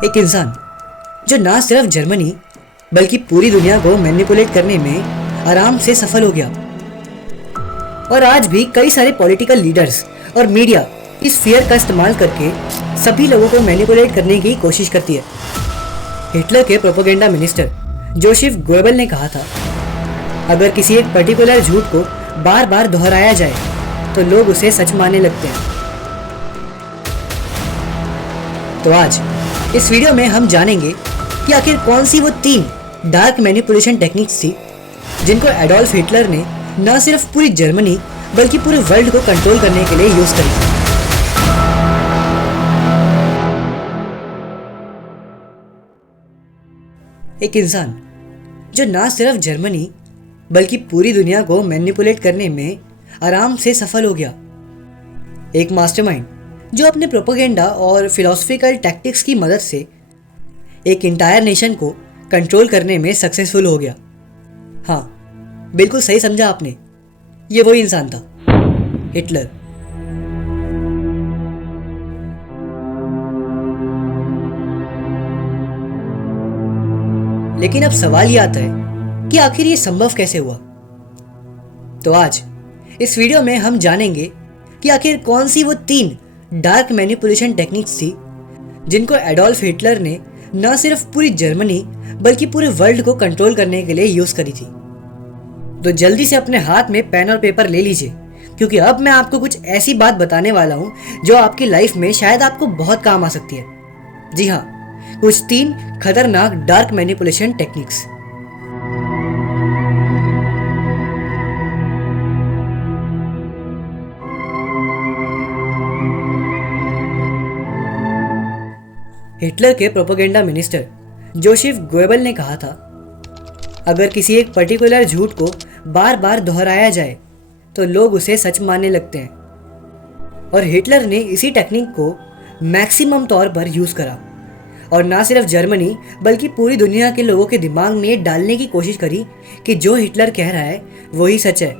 एक इंसान जो ना सिर्फ जर्मनी बल्कि पूरी दुनिया को मैनिपुलेट करने में आराम से सफल हो गया। और आज भी कई सारे पॉलिटिकल लीडर्स और मीडिया इस फियर का इस्तेमाल करके सभी लोगों को मैनिपुलेट करने की कोशिश करती है। हिटलर के प्रोपेगेंडा मिनिस्टर जोसेफ गोएबल ने कहा था, अगर किसी एक पर्टिकुलर झूठ को बार बार दोहराया जाए तो लोग उसे सच मानने लगते हैं। तो आज इस वीडियो में हम जानेंगे कि आखिर कौन सी वो 3 डार्क मैनिपुलेशन टेक्निक्स थी जिनको एडोल्फ हिटलर ने न सिर्फ पूरी जर्मनी बल्कि पूरे वर्ल्ड को कंट्रोल करने के लिए यूज करी। एक इंसान जो ना सिर्फ जर्मनी बल्कि पूरी दुनिया को मैनिपुलेट करने में आराम से सफल हो गया। एक मास्टरमाइंड जो अपने प्रोपेगेंडा और फिलॉसफिकल टैक्टिक्स की मदद से एक इंटायर नेशन को कंट्रोल करने में सक्सेसफुल हो गया। हाँ, बिल्कुल सही समझा आपने, ये वही इंसान था, हिटलर। लेकिन अब सवाल ये आता है कि आखिर ये संभव कैसे हुआ। तो आज इस वीडियो में हम जानेंगे कि आखिर कौन सी वो 3 डार्क मैनिपुलेशन टेक्निक्स थी जिनको एडोल्फ हिटलर ने न सिर्फ पूरी जर्मनी बल्कि पूरे वर्ल्ड को कंट्रोल करने के लिए यूज करी थी। तो जल्दी से अपने हाथ में पेन और पेपर ले लीजिए, क्योंकि अब मैं आपको कुछ ऐसी बात बताने वाला हूं जो आपकी लाइफ में शायद आपको बहुत काम आ सकती है। जी हाँ, कुछ 3 खतरनाक डार्क मैनिपुलेशन टेक्निक्स। हिटलर के प्रोपेगेंडा मिनिस्टर जोसेफ गोएबल ने कहा था, अगर किसी एक पर्टिकुलर झूठ को बार बार दोहराया जाए तो लोग उसे सच मानने लगते हैं। और हिटलर ने इसी टेक्निक को मैक्सिमम तौर पर यूज करा और ना सिर्फ जर्मनी बल्कि पूरी दुनिया के लोगों के दिमाग में ये डालने की कोशिश करी कि जो हिटलर कह रहा है वही सच है।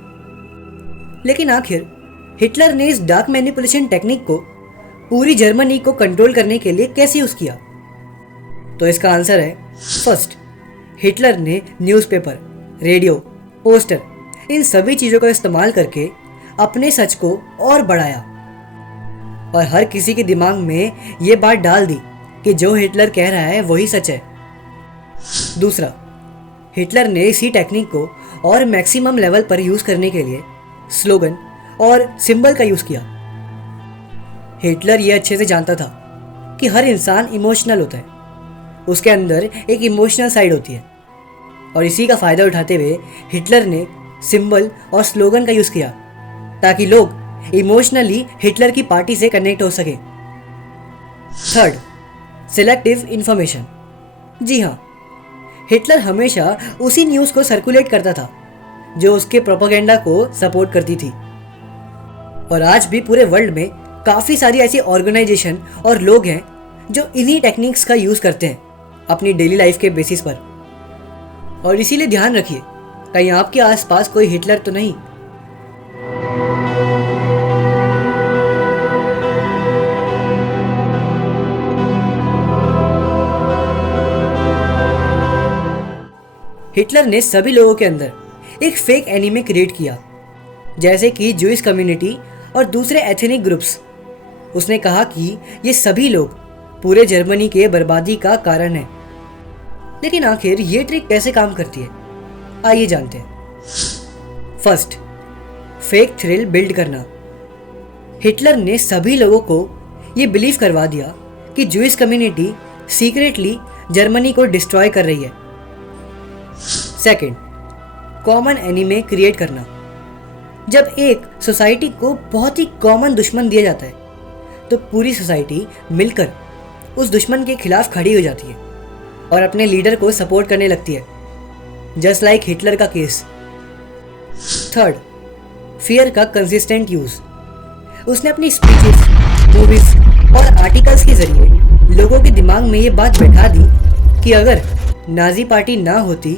लेकिन आखिर हिटलर ने इस डार्क मैनिपुलेशन टेक्निक को पूरी जर्मनी को कंट्रोल करने के लिए कैसे यूज किया? तो इसका आंसर है, फर्स्ट, हिटलर ने न्यूज़पेपर, रेडियो, पोस्टर, इन सभी चीज़ों का इस्तेमाल करके अपने सच को और बढ़ाया और हर किसी के दिमाग में ये बात डाल दी कि जो हिटलर कह रहा है वही सच है। दूसरा, हिटलर ने इसी टेक्निक को और मैक्सिमम लेवल पर यूज करने के लिए स्लोगन और सिंबल का यूज किया। हिटलर ये अच्छे से जानता था कि हर इंसान इमोशनल होता है, उसके अंदर एक इमोशनल साइड होती है, और इसी का फ़ायदा उठाते हुए हिटलर ने सिंबल और स्लोगन का यूज़ किया ताकि लोग इमोशनली हिटलर की पार्टी से कनेक्ट हो सके। Third, selective information. जी हाँ, हिटलर हमेशा उसी न्यूज़ को सर्कुलेट करता था जो उसके प्रोपेगेंडा को सपोर्ट करती थी। और आज भी पूरे वर्ल्ड में काफ़ी सारी ऐसी ऑर्गेनाइजेशन और लोग हैं जो इन्हीं टेक्निक्स का यूज़ करते हैं अपनी डेली लाइफ के बेसिस पर। और इसीलिए ध्यान रखिए, कहीं आपके आसपास कोई हिटलर तो नहीं। हिटलर ने सभी लोगों के अंदर एक फेक एनिमी क्रिएट किया, जैसे कि ज्यूइश कम्युनिटी और दूसरे एथनिक ग्रुप्स। उसने कहा कि ये सभी लोग पूरे जर्मनी के बर्बादी का कारण है। लेकिन आखिर ये ट्रिक कैसे काम करती है, आइए जानते हैं। फर्स्ट, फेक थ्रिल बिल्ड करना। हिटलर ने सभी लोगों को ये बिलीव करवा दिया कि ज्यूइश कम्युनिटी सीक्रेटली जर्मनी को डिस्ट्रॉय कर रही है। सेकंड, कॉमन एनिमी क्रिएट करना। जब एक सोसाइटी को बहुत ही कॉमन दुश्मन दिया जाता है तो पूरी सोसाइटी मिलकर उस दुश्मन के खिलाफ खड़ी हो जाती है और अपने लीडर को सपोर्ट करने लगती है, जस्ट लाइक हिटलर का केस। थर्ड, फियर का कंसिस्टेंट यूज। उसने अपनी स्पीचेस, मूवीज और आर्टिकल्स के जरिए लोगों के दिमाग में ये बात बैठा दी कि अगर नाजी पार्टी ना होती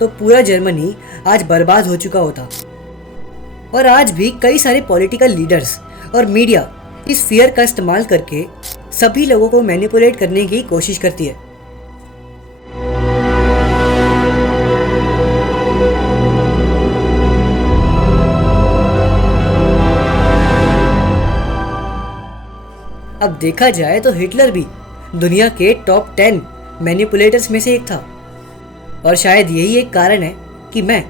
तो पूरा जर्मनी आज बर्बाद हो चुका होता। और आज भी कई सारे पॉलिटिकल लीडर्स और मीडिया इस फियर का इस्तेमाल करके सभी लोगों को मैनिपुलेट करने की कोशिश करती है। अब देखा जाए तो हिटलर भी दुनिया के टॉप 10 मैनिपुलेटर्स में से एक था, और शायद यही एक कारण है कि मैं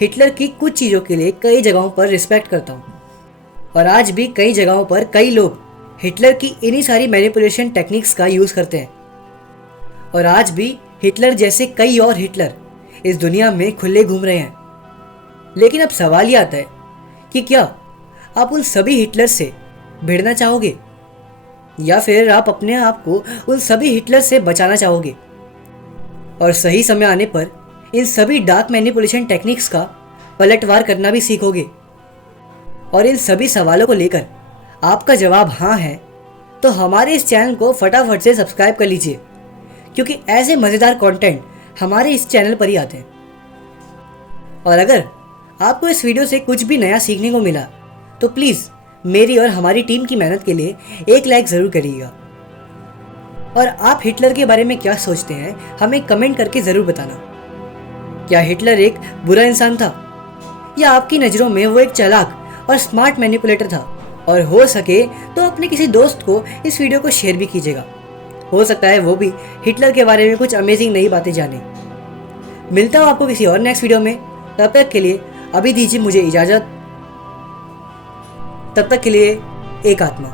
हिटलर की कुछ चीज़ों के लिए कई जगहों पर रिस्पेक्ट करता हूँ। और आज भी कई जगहों पर कई लोग हिटलर की इन्हीं सारी मैनिपुलेशन टेक्निक्स का यूज़ करते हैं। और आज भी हिटलर जैसे कई और हिटलर इस दुनिया में खुले घूम रहे हैं। लेकिन अब सवाल ये आता है कि क्या आप उन सभी हिटलर से भिड़ना चाहोगे, या फिर आप अपने आप को उन सभी हिटलर से बचाना चाहोगे और सही समय आने पर इन सभी डार्क मैनिपुलेशन टेक्निक्स का पलटवार करना भी सीखोगे। और इन सभी सवालों को लेकर आपका जवाब हाँ है तो हमारे इस चैनल को फटाफट से सब्सक्राइब कर लीजिए, क्योंकि ऐसे मज़ेदार कंटेंट हमारे इस चैनल पर ही आते हैं। और अगर आपको इस वीडियो से कुछ भी नया सीखने को मिला तो प्लीज़ मेरी और हमारी टीम की मेहनत के लिए एक लाइक ज़रूर करिएगा। और आप हिटलर के बारे में क्या सोचते हैं हमें कमेंट करके ज़रूर बताना। क्या हिटलर एक बुरा इंसान था, या आपकी नज़रों में वो एक चालाक और स्मार्ट मैनिपुलेटर था? और हो सके तो अपने किसी दोस्त को इस वीडियो को शेयर भी कीजिएगा, हो सकता है वो भी हिटलर के बारे में कुछ अमेजिंग नई बातें जाने। मिलता हूँ आपको किसी और नेक्स्ट वीडियो में, तब तक के लिए अभी दीजिए मुझे इजाज़त। तब तक के लिए एक आत्मा।